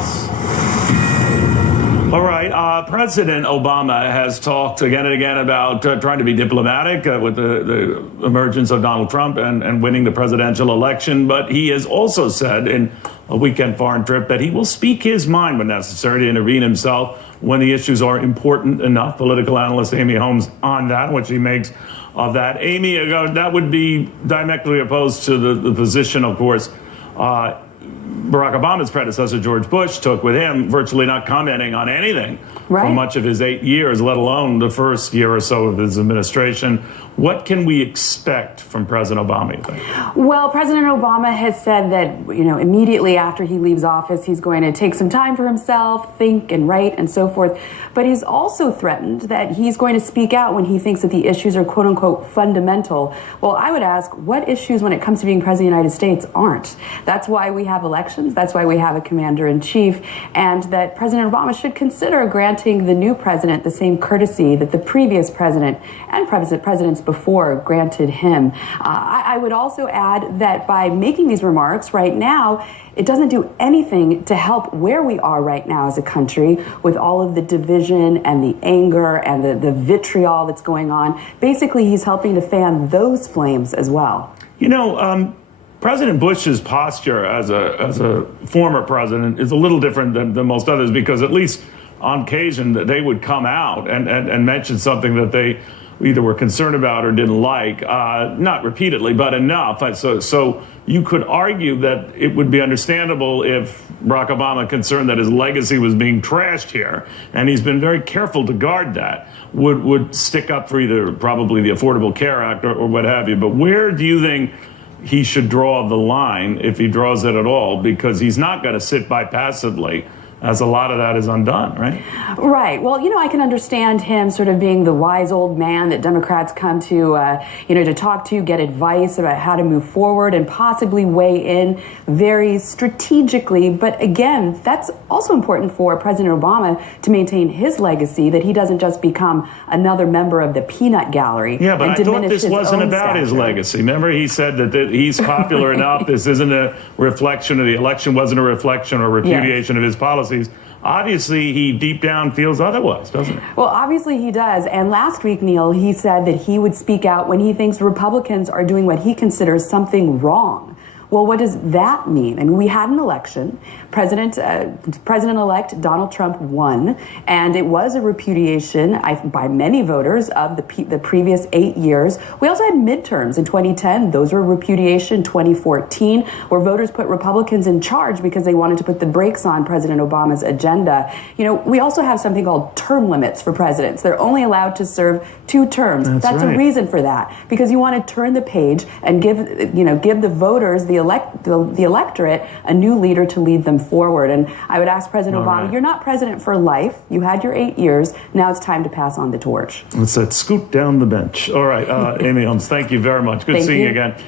this. All right. President Obama has talked again and again about trying to be diplomatic with the emergence of Donald Trump and winning the presidential election. But he has also said in a weekend foreign trip that he will speak his mind when necessary to intervene himself when the issues are important enough. Political analyst Amy Holmes on that, what she makes of that. Amy, that would be diametrically opposed to the position, of course, Barack Obama's predecessor, George Bush, took with him, virtually not commenting on anything for much of his 8 years, let alone the first year or so of his administration. What can we expect from President Obama, you think? Well, President Obama has said that, immediately after he leaves office, he's going to take some time for himself, think and write and so forth. But he's also threatened that he's going to speak out when he thinks that the issues are, quote unquote, fundamental. Well, I would ask, what issues when it comes to being president of the United States aren't? That's why we have elections. That's why we have a commander-in-chief. And that President Obama should consider granting the new president the same courtesy that the previous president and presidents before granted him. I would also add that by making these remarks right now, it doesn't do anything to help where we are right now as a country with all of the division and the anger and the vitriol that's going on. Basically, he's helping to fan those flames as well. President Bush's posture as a former president is a little different than most others, because at least on occasion they would come out and mention something that they either were concerned about or didn't like, not repeatedly, but enough. So you could argue that it would be understandable if Barack Obama, concerned that his legacy was being trashed here, and he's been very careful to guard that, would stick up for either probably the Affordable Care Act or what have you. But where do you think he should draw the line, if he draws it at all? Because he's not going to sit by passively, as a lot of that is undone, right? Right. Well, I can understand him sort of being the wise old man that Democrats come to, to talk to, get advice about how to move forward and possibly weigh in very strategically. But again, that's also important for President Obama to maintain his legacy, that he doesn't just become another member of the peanut gallery. Yeah, but I thought this wasn't about his legacy. Remember, he said that he's popular enough. This isn't a reflection of the election, wasn't a reflection or repudiation of his policy. Obviously, he deep down feels otherwise, doesn't he? Well, obviously he does. And last week, Neil, he said that he would speak out when he thinks Republicans are doing what he considers something wrong. Well, what does that mean? I mean, we had an election. President-elect Donald Trump won, and it was a repudiation by many voters of the previous 8 years. We also had midterms in 2010. Those were repudiation. 2014, where voters put Republicans in charge because they wanted to put the brakes on President Obama's agenda. We also have something called term limits for presidents. They're only allowed to serve 2 terms. That's right. A reason for that, because you want to turn the page and give the voters, the electorate, a new leader to lead them forward. And I would ask President Obama, you're not president for life. You had your 8 years. Now it's time to pass on the torch. Let's scoot down the bench. All right, Amy Holmes, thank you very much. Good seeing you again.